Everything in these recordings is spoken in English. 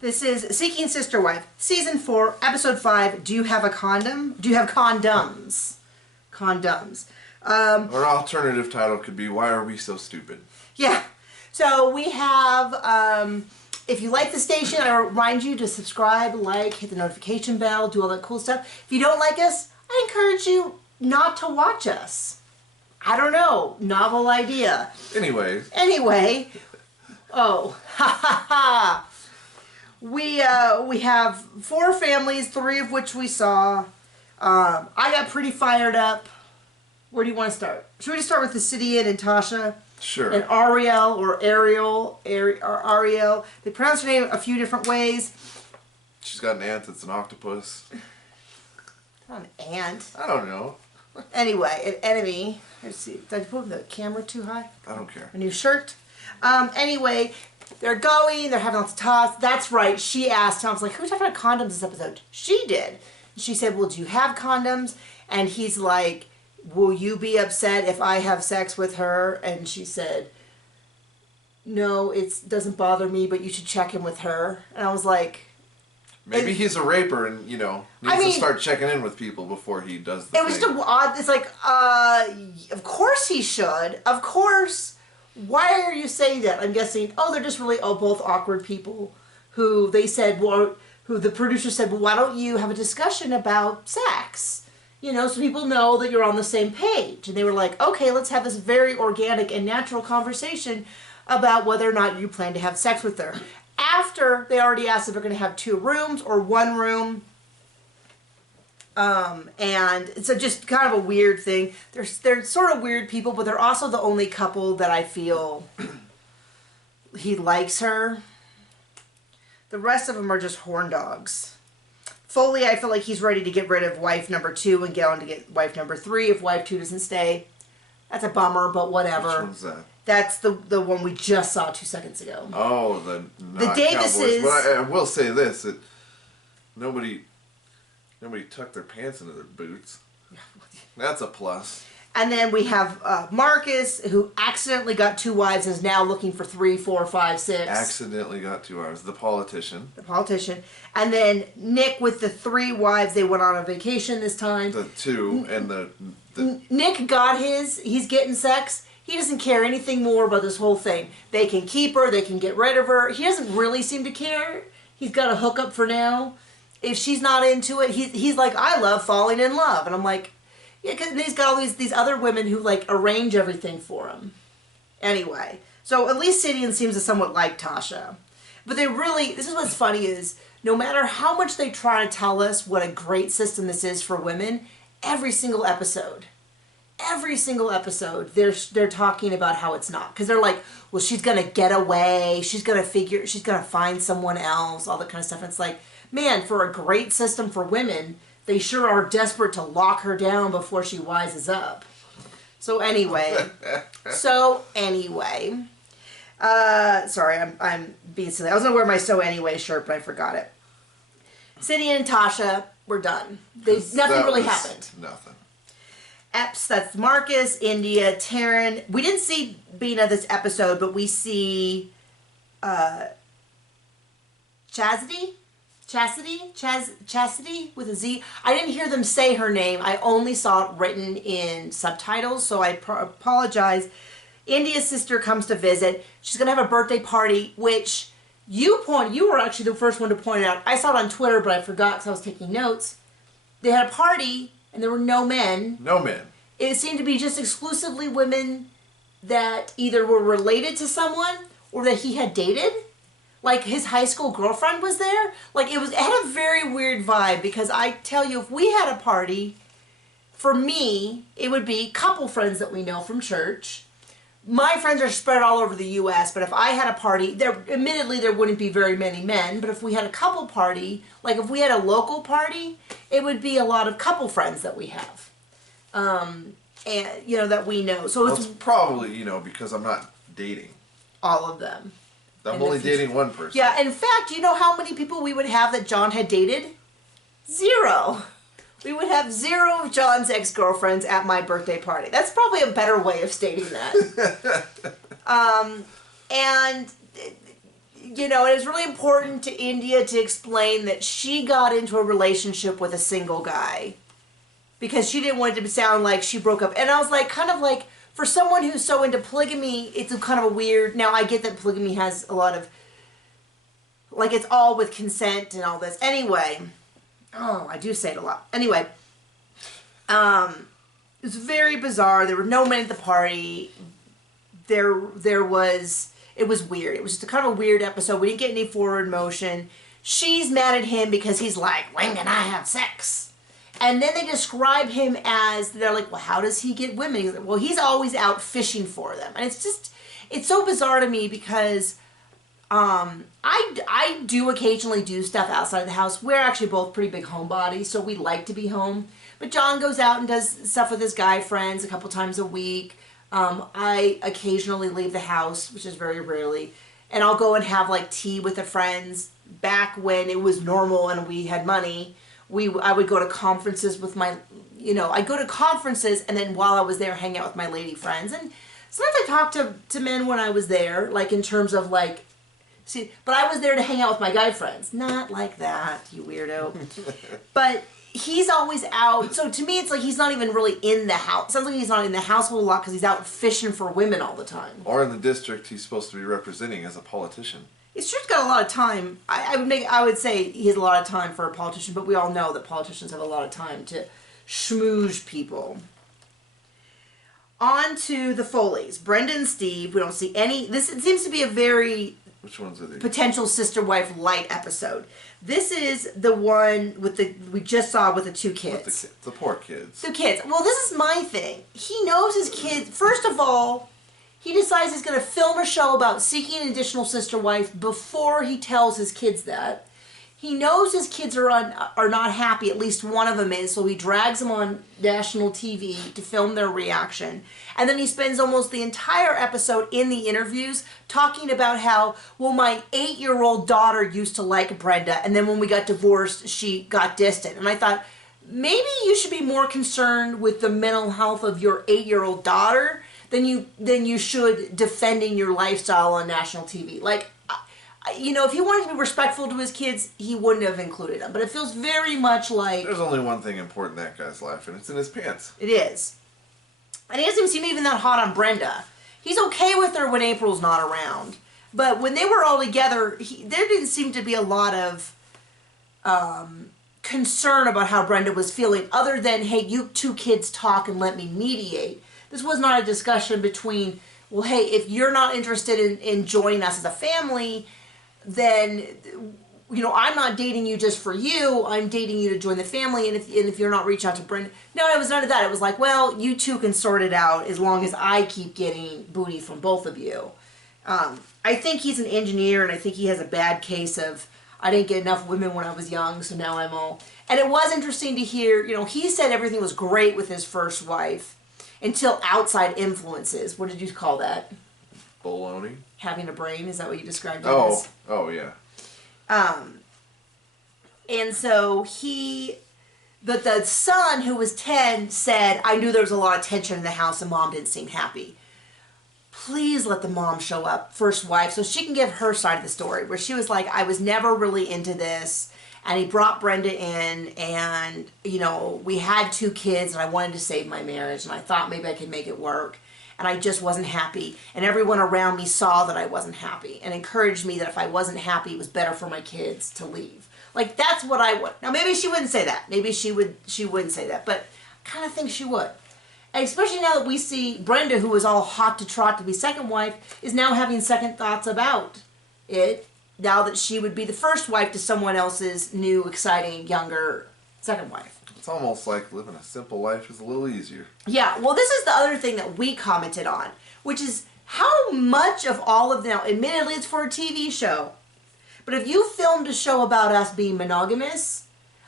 This is Seeking Sister Wife, Season 4, Episode 5, Do You Have a Condom? Do you have condoms? Condoms. Our alternative title could be, Why Are We So Stupid? Yeah. So we have, if you like the station, I remind you to subscribe, like, hit the notification bell, do all that cool stuff. If you don't like us, I encourage you not to watch us. I don't know. Novel idea. Anyway. Oh, ha ha ha. We have 4 families, 3 of which we saw. I got pretty fired up. Where do you want to start? Should we just start with the Sidian and Tasha? Sure. And Ariel or Ariel. They pronounce her name a few different ways. She's got an aunt that's an octopus. Not an aunt. I don't know. Anyway, an enemy. Let's see. Did I put the camera too high? I don't care. A new shirt. Anyway, they're going. They're having lots of talks. That's right. She asked him. I was like, who's talking about condoms this episode? She did. She said, well, do you have condoms? And he's like, will you be upset if I have sex with her? And she said, no, it doesn't bother me, but you should check in with her. And I was like... Maybe he's a raper and, needs to start checking in with people before he does the thing. It was just odd. It's like, of course he should. Of course. Why are you saying that? I'm guessing, they're just really both awkward people who they said, well, who the producer said, well, why don't you have a discussion about sex? So people know that you're on the same page. And they were like, okay, let's have this very organic and natural conversation about whether or not you plan to have sex with her. After they already asked if they're going to have 2 rooms or 1 room. And so just kind of a weird thing. They're sort of weird people, but they're also the only couple that I feel he likes her. The rest of them are just horn dogs. Foley, I feel like he's ready to get rid of wife number 2 and get on to get wife number 3 if wife 2 doesn't stay. That's a bummer, but whatever. Which one's that? That's the one we just saw 2 seconds ago. Oh, the Davises. But I will say this, that nobody tucked their pants into their boots. That's a plus. And then we have Marcus, who accidentally got 2 wives and is now looking for 3, 4, 5, 6. Accidentally got 2 wives. The politician. And then Nick with the 3 wives. They went on a vacation this time. The 2 and the... Nick got his. He's getting sex. He doesn't care anything more about this whole thing. They can keep her. They can get rid of her. He doesn't really seem to care. He's got a hookup for now. If she's not into it, he's like, I love falling in love. And I'm like, yeah, because he's got all these other women who like arrange everything for him. Anyway, so at least Sidian seems to somewhat like Tasha. But this is what's funny is, no matter how much they try to tell us what a great system this is for women, every single episode, they're talking about how it's not. Because they're like, well, she's going to get away. She's going to find someone else, all that kind of stuff. And it's like, man, for a great system for women, they sure are desperate to lock her down before she wises up. So anyway. Sorry, I'm being silly. I was going to wear my So Anyway shirt, but I forgot it. Sidian and Tasha, we're done. Nothing really happened. Nothing. Eps, that's Marcus, India, Taryn. We didn't see Bina this episode, but we see Chastity with a Z. I didn't hear them say her name. I only saw it written in subtitles, so I apologize. India's sister comes to visit. She's going to have a birthday party, which you were actually the first one to point out. I saw it on Twitter, but I forgot because I was taking notes. They had a party, and there were no men. No men. It seemed to be just exclusively women that either were related to someone or that he had dated. Like his high school girlfriend was there. Like it had a very weird vibe, because I tell you, if we had a party, for me, it would be couple friends that we know from church. My friends are spread all over the U.S., but if I had a party, admittedly there wouldn't be very many men, but if we had a couple party, like if we had a local party, it would be a lot of couple friends that we have. And, that we know. So it's probably, because I'm not dating all of them. I'm only dating one person. Yeah, in fact, you know how many people we would have that John had dated? 0. We would have 0 of John's ex-girlfriends at my birthday party. That's probably a better way of stating that. And you know, it was really important to India to explain that she got into a relationship with a single guy because she didn't want it to sound like she broke up. And I was like, kind of like, for someone who's so into polygamy, it's a kind of a weird, now I get that polygamy has a lot of, like, it's all with consent and all this. Anyway, oh, I do say it a lot. Anyway, it was very bizarre. There were no men at the party. It was weird. It was just a kind of a weird episode. We didn't get any forward motion. She's mad at him because he's like, when can I have sex? And then they describe him as, they're like, well, how does he get women? He's like, well, he's always out fishing for them. And it's just, it's so bizarre to me because I do occasionally do stuff outside the house. We're actually both pretty big homebodies, so we like to be home. But John goes out and does stuff with his guy friends a couple times a week. I occasionally leave the house, which is very rarely, and I'll go and have like tea with the friends. Back when it was normal and we had money, I would go to conferences with my, I'd go to conferences and then while I was there, hang out with my lady friends. And sometimes I talked to men when I was there, like in terms of like, but I was there to hang out with my guy friends. Not like that, you weirdo. But he's always out. So to me, it's like he's not even really in the house. Sounds like he's not in the household a lot because he's out fishing for women all the time. Or in the district he's supposed to be representing as a politician. He's just got a lot of time. I would say he has a lot of time for a politician, but we all know that politicians have a lot of time to schmooze people. On to the Foleys. Brenda and Steve. We don't see any. It seems to be a very... Which ones are these? Potential sister-wife light episode. This is the one we just saw with the two kids. With the poor kids. The kids. Well, this is my thing. He knows his kids. First of all, he decides he's going to film a show about seeking an additional sister-wife before he tells his kids that. He knows his kids are not happy, at least one of them is, so he drags them on national TV to film their reaction. And then he spends almost the entire episode in the interviews talking about how, well, my 8-year-old daughter used to like Brenda, and then when we got divorced, she got distant. And I thought, maybe you should be more concerned with the mental health of your 8-year-old daughter than you should defending your lifestyle on national TV. Like, if he wanted to be respectful to his kids, he wouldn't have included them. But it feels very much like... There's only one thing important in that guy's life, and it's in his pants. It is. And he doesn't seem even that hot on Brenda. He's okay with her when April's not around. But when they were all together, there didn't seem to be a lot of concern about how Brenda was feeling, other than, hey, you two kids talk and let me mediate. This was not a discussion between, well, hey, if you're not interested in joining us as a family... then, I'm not dating you just for you. I'm dating you to join the family. And if you're not reaching out to Brenda. No, it was none of that. It was like, well, you two can sort it out as long as I keep getting booty from both of you. I think he's an engineer, and I think he has a bad case of, I didn't get enough women when I was young, so now I'm all... And it was interesting to hear, he said everything was great with his first wife until outside influences. What did you call that? Baloney. Having a brain, is that what you described it as? Oh, yeah. And so but the son, who was 10, said, I knew there was a lot of tension in the house and Mom didn't seem happy. Please let the mom show up, first wife, so she can give her side of the story, where she was like, I was never really into this, and he brought Brenda in, and, we had 2 kids, and I wanted to save my marriage, and I thought maybe I could make it work. And I just wasn't happy. And everyone around me saw that I wasn't happy and encouraged me that if I wasn't happy, it was better for my kids to leave. Like, that's what I would. Now, maybe she wouldn't say that. Maybe she wouldn't say that. But I kind of think she would. And especially now that we see Brenda, who was all hot to trot to be second wife, is now having second thoughts about it, now that she would be the first wife to someone else's new, exciting, younger second wife. It's almost like living a simple life is a little easier. Yeah, well, this is the other thing that we commented on, which is how much of all of them, admittedly it's for a TV show, but if you filmed a show about us being monogamous,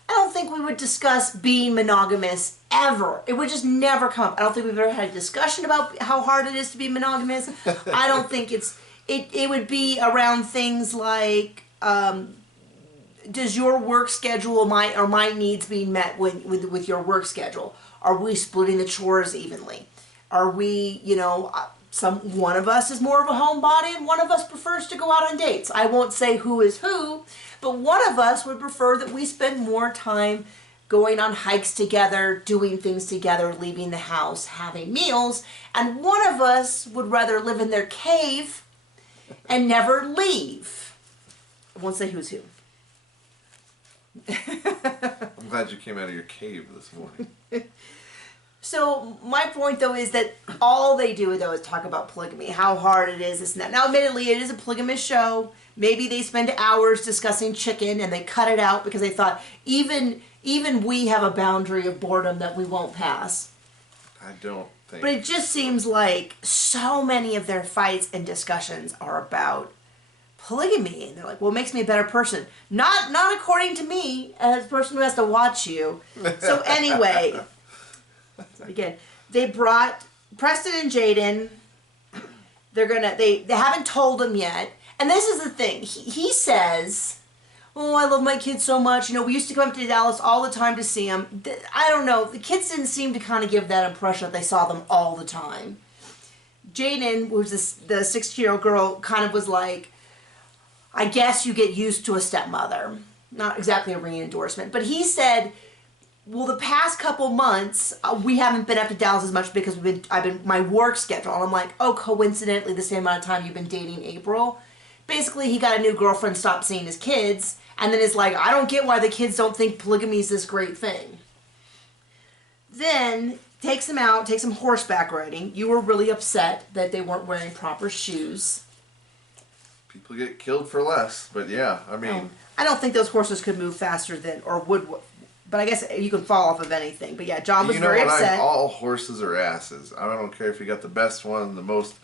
I don't think we would discuss being monogamous ever. It would just never come up. I don't think we've ever had a discussion about how hard it is to be monogamous. I don't think it would be around things like... does your work schedule, my needs being met with your work schedule? Are we splitting the chores evenly? Are we, one of us is more of a homebody and one of us prefers to go out on dates. I won't say who is who, but one of us would prefer that we spend more time going on hikes together, doing things together, leaving the house, having meals, and one of us would rather live in their cave and never leave. I won't say who's who. I'm glad you came out of your cave this morning. So my point though is that all they do though is talk about polygamy, how hard it is, this and that. Now admittedly it is a polygamous show. Maybe they spend hours discussing chicken and they cut it out because they thought even we have a boundary of boredom that we won't pass. I don't think. But it just seems like so many of their fights and discussions are about polygamy. And they're like, well, it makes me a better person. Not according to me, as a person who has to watch you. So anyway, again, they brought Preston and Jaden. They haven't told him yet. And this is the thing. He says, oh, I love my kids so much. You know, we used to come up to Dallas all the time to see them. I don't know. The kids didn't seem to kind of give that impression that they saw them all the time. Jaden, who's the 16-year-old girl, kind of was like, I guess you get used to a stepmother. Not exactly a re-endorsement. But he said, well, the past couple months, we haven't been up to Dallas as much because I've been my work schedule. And I'm like, oh, coincidentally, the same amount of time you've been dating April. Basically, he got a new girlfriend, stopped seeing his kids, and then is like, I don't get why the kids don't think polygamy is this great thing. Then takes them out, takes them horseback riding. You were really upset that they weren't wearing proper shoes. People get killed for less, but yeah, I mean... I don't think those horses could move faster than, or would, but I guess you can fall off of anything. But yeah, John was very upset. All horses are asses. I don't care if you got the best one, the most,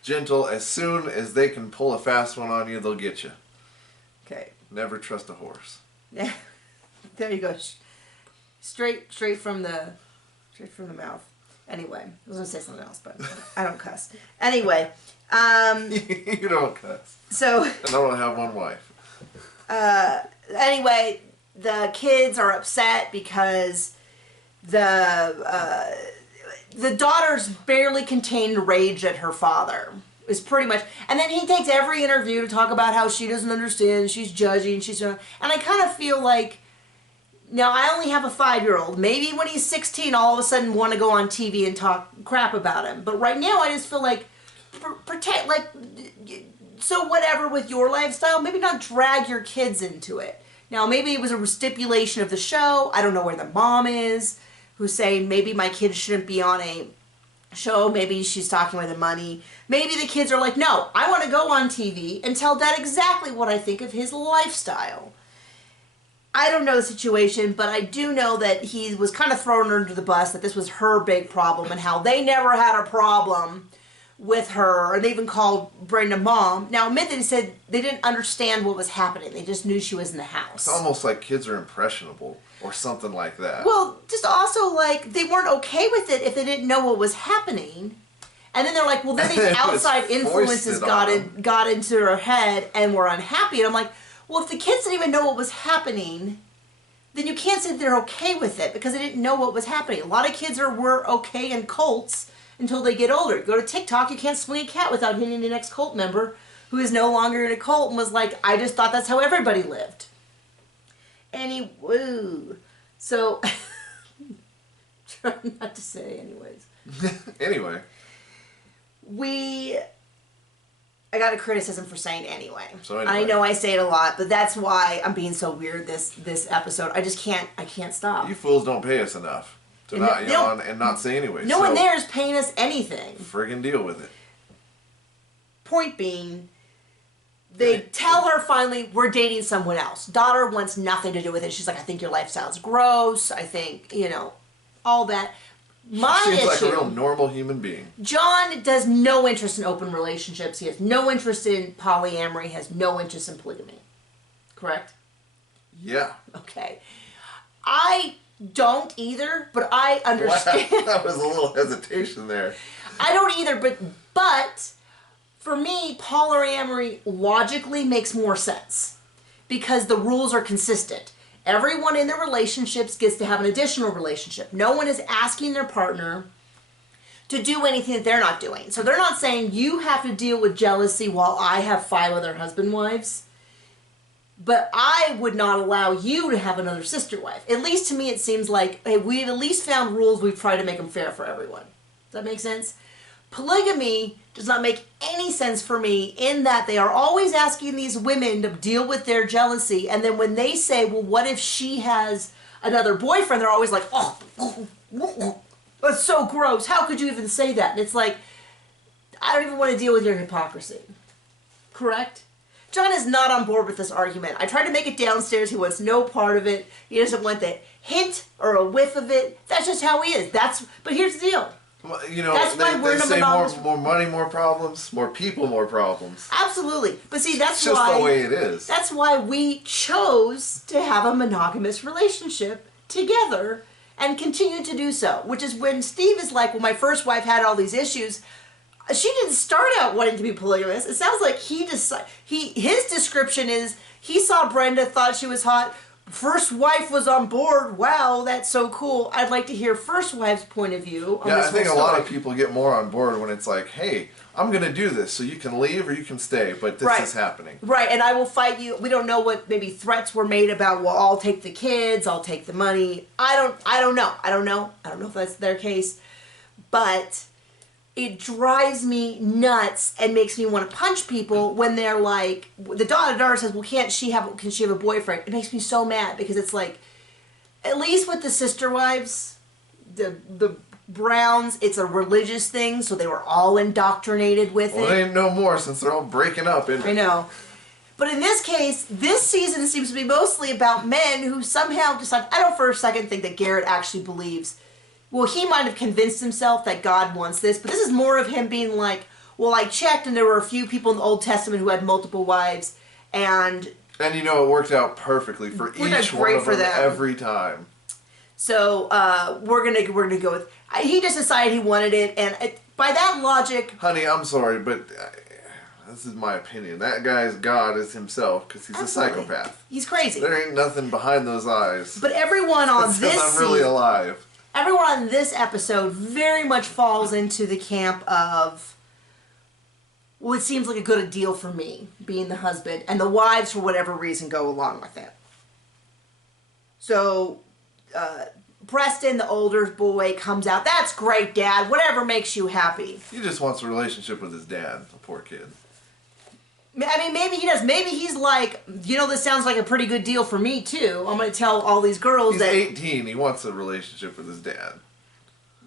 gentle. As soon as they can pull a fast one on you, they'll get you. Okay. Never trust a horse. Yeah. There you go. Straight from the mouth. Anyway, I was gonna say something else, but I don't cuss. Anyway, you don't cuss. So. And I don't have one wife. Anyway, the kids are upset because the daughter's barely contained rage at her father. Is pretty much, and then he takes every interview to talk about how she doesn't understand, she's judging, and I kind of feel like, now I only have a 5-year-old, maybe when he's 16 all of a sudden want to go on TV and talk crap about him, but right now I just feel like, protect, like, so whatever with your lifestyle, maybe not drag your kids into it. Now maybe it was a stipulation of the show, I don't know where the mom is, who's saying maybe my kids shouldn't be on a show, maybe she's talking with the money. Maybe the kids are like, no, I want to go on TV and tell Dad exactly what I think of his lifestyle. I don't know the situation, but I do know that he was kind of throwing her under the bus, that this was her big problem and how they never had a problem with her, and they even called Brenda mom. Now admit that he said they didn't understand what was happening. They just knew she was in the house. It's almost like kids are impressionable or something like that. Well, just also like they weren't okay with it if they didn't know what was happening. And then they're like, well, then these outside influences got into her head and were unhappy. And I'm like, well, if the kids didn't even know what was happening, then you can't say they're okay with it because they didn't know what was happening. A lot of kids were okay in cults until they get older. You go to TikTok, you can't swing a cat without hitting the next cult member who is no longer in a cult and was like, I just thought that's how everybody lived. Anyway, so, trying not to say anyways. Anyway. I got a criticism for saying anyway. So anyway. I know I say it a lot, but that's why I'm being so weird this episode. I can't stop. You fools don't pay us enough to not say anyway. No one there is paying us anything. Friggin' deal with it. Point being, they tell her finally, we're dating someone else. Daughter wants nothing to do with it. She's like, I think your lifestyle's gross. I think, all that. My Seems issue, like a real normal human being. John does no interest in open relationships. He has no interest in polyamory. He has no interest in polygamy. Correct? Yeah. Okay. I don't either, but I understand. Wow, that was a little hesitation there. I don't either, but for me, polyamory logically makes more sense because the rules are consistent. Everyone in the relationships gets to have an additional relationship. No one is asking their partner to do anything that they're not doing. So they're not saying you have to deal with jealousy while I have 5 other husband wives. But I would not allow you to have another sister wife. At least to me it seems like, hey, we've at least found rules, we've tried to make them fair for everyone. Does that make sense? Polygamy does not make any sense for me in that they are always asking these women to deal with their jealousy, and then when they say, well, what if she has another boyfriend, they're always like, oh, that's so gross. How could you even say that? And it's like, I don't even want to deal with your hypocrisy. Correct? John is not on board with this argument. I tried to make it downstairs. He wants no part of it. He doesn't want the hint or a whiff of it. That's just how he is. But here's the deal. Well, that's why we're they say more money, more problems, more people, more problems. Absolutely. But see, that's it's just the way it is. That's why we chose to have a monogamous relationship together and continue to do so. Which is when Steve is like, well, my first wife had all these issues. She didn't start out wanting to be polygamous. It sounds like his description is he saw Brenda, thought she was hot. First wife was on board. Wow, that's so cool. I'd like to hear first wife's point of view on this I think whole a lot story. of people get more on board when it's like, hey, I'm going to do this, so you can leave or you can stay, but this is happening. Right, and I will fight you. We don't know what maybe threats were made about, well, I'll take the kids, I'll take the money. I don't know. I don't know if that's their case. But it drives me nuts and makes me want to punch people when they're like, the daughter says, well, can she have a boyfriend? It makes me so mad because it's like, at least with the sister wives, the Browns, it's a religious thing, so they were all indoctrinated with it. Well, they ain't no more since they're all breaking up. I know. But in this case, this season seems to be mostly about men who somehow decide, I don't for a second think that Garrett actually believes. Well, he might have convinced himself that God wants this, but this is more of him being like, well, I checked and there were a few people in the Old Testament who had multiple wives, and it worked out perfectly for each one of them every time. So we're gonna go with. He just decided he wanted it, and by that logic, honey, I'm sorry, but this is my opinion. That guy's God is himself because he's a psychopath. He's crazy. There ain't nothing behind those eyes. But everyone on this I'm really alive. Everyone on this episode very much falls into the camp of, well, it seems like a good deal for me, being the husband, and the wives, for whatever reason, go along with it. So, Preston, the older boy, comes out, that's great, Dad, whatever makes you happy. He just wants a relationship with his dad, the poor kid. I mean, maybe he does. Maybe he's like, this sounds like a pretty good deal for me, too. I'm going to tell all these girls that... He's 18. He wants a relationship with his dad.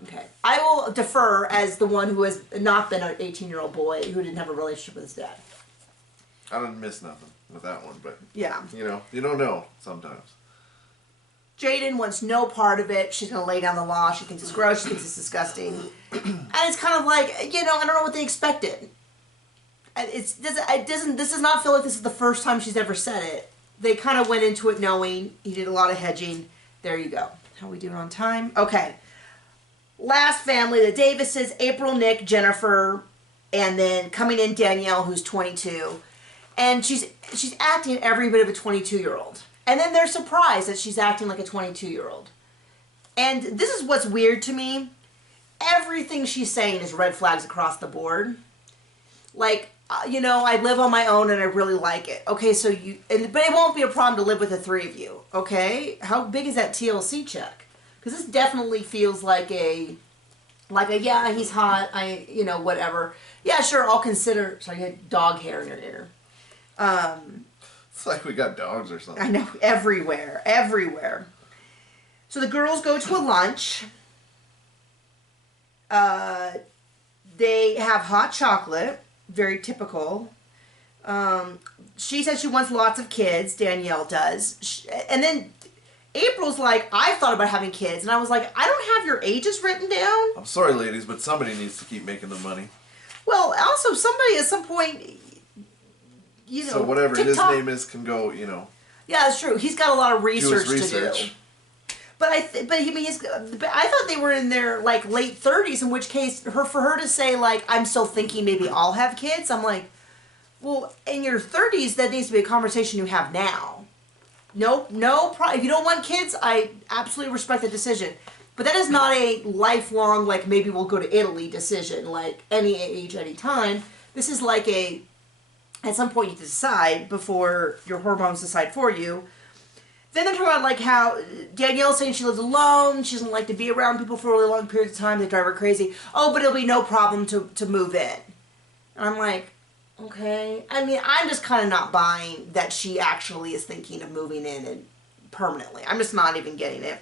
Okay. I will defer as the one who has not been an 18-year-old boy who didn't have a relationship with his dad. I didn't miss nothing with that one, but... Yeah. You don't know sometimes. Jaden wants no part of it. She's going to lay down the law. She thinks it's gross. She thinks it's disgusting. And it's kind of like, I don't know what they expected. This does not feel like this is the first time she's ever said it. They kind of went into it knowing. He did a lot of hedging. There you go. How are we doing on time? Okay. Last family, the Davises, April, Nick, Jennifer, and then coming in Danielle, who's 22. And she's acting every bit of a 22-year-old. And then they're surprised that she's acting like a 22-year-old. And this is what's weird to me. Everything she's saying is red flags across the board. Like, I live on my own and I really like it. Okay, so but it won't be a problem to live with the 3 of you. Okay? How big is that TLC check? Because this definitely feels like a, yeah, he's hot, whatever. Yeah, sure, I'll consider, sorry, you had dog hair in your ear. It's like we got dogs or something. I know, everywhere. So the girls go to a lunch. They have hot chocolate, very typical. She says she wants lots of kids, Danielle does. And then April's like, I've thought about having kids. And I was like, I don't have your ages written down. I'm sorry, ladies, but somebody needs to keep making the money. Well, also, somebody at some point, so whatever TikTok, his name is can go, Yeah, that's true. He's got a lot of research to do. But I thought they were in their late 30s, in which case for her to say I'm still thinking maybe I'll have kids. I'm like, well, in your 30s, that needs to be a conversation you have now. Nope, if you don't want kids, I absolutely respect the decision. But that is not a lifelong, like, maybe we'll go to Italy decision, like, any age, any time. This is like at some point you decide before your hormones decide for you. Then they're talking about, like, how Danielle's saying she lives alone, she doesn't like to be around people for really long periods of time, they drive her crazy. Oh, but it'll be no problem to move in. And I'm like, okay. I mean, I'm just kind of not buying that she actually is thinking of moving in and permanently. I'm just not even getting it.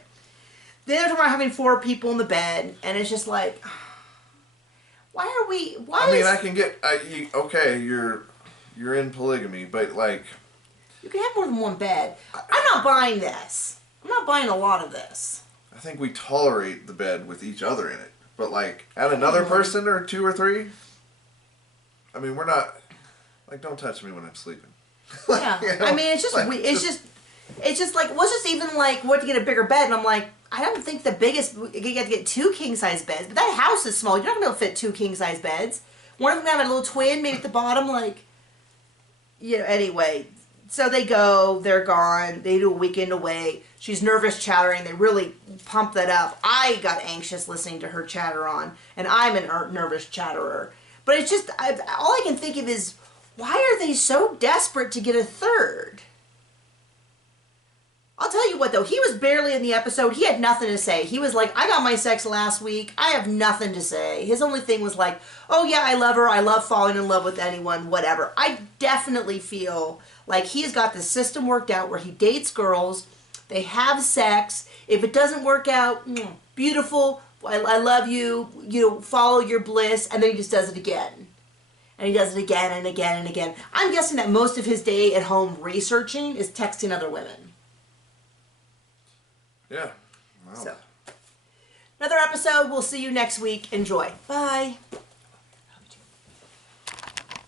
Then they're talking about having 4 people in the bed, and it's just like, why are we? I can get okay. You're in polygamy, but like, you can have more than one bed. I'm not buying this. I'm not buying a lot of this. I think we tolerate the bed with each other in it, but like, add another person or 2 or 3. I mean, we're not like, don't touch me when I'm sleeping. Yeah, you know? I mean, it's just like, it's just like, what's just even like what to get a bigger bed, and I'm like, I don't think the biggest, you get to get 2 king size beds, but that house is small. You're not gonna be able to fit 2 king size beds. One of them have a little twin, maybe at the bottom, like, you know. Anyway, so they go, they're gone. They do a weekend away. She's nervous chattering. They really pump that up. I got anxious listening to her chatter on, and I'm a nervous chatterer. But it's just, all I can think of is, why are they so desperate to get a third? I'll tell you what, though. He was barely in the episode. He had nothing to say. He was like, I got my sex last week. I have nothing to say. His only thing was like, oh, yeah, I love her. I love falling in love with anyone, whatever. I definitely feel like he's got the system worked out where he dates girls. They have sex. If it doesn't work out, beautiful. I love you. You know, follow your bliss. And then he just does it again. And he does it again and again and again. I'm guessing that most of his day at home researching is texting other women. yeah. Wow. So, another episode. We'll see you next week. Enjoy. Bye.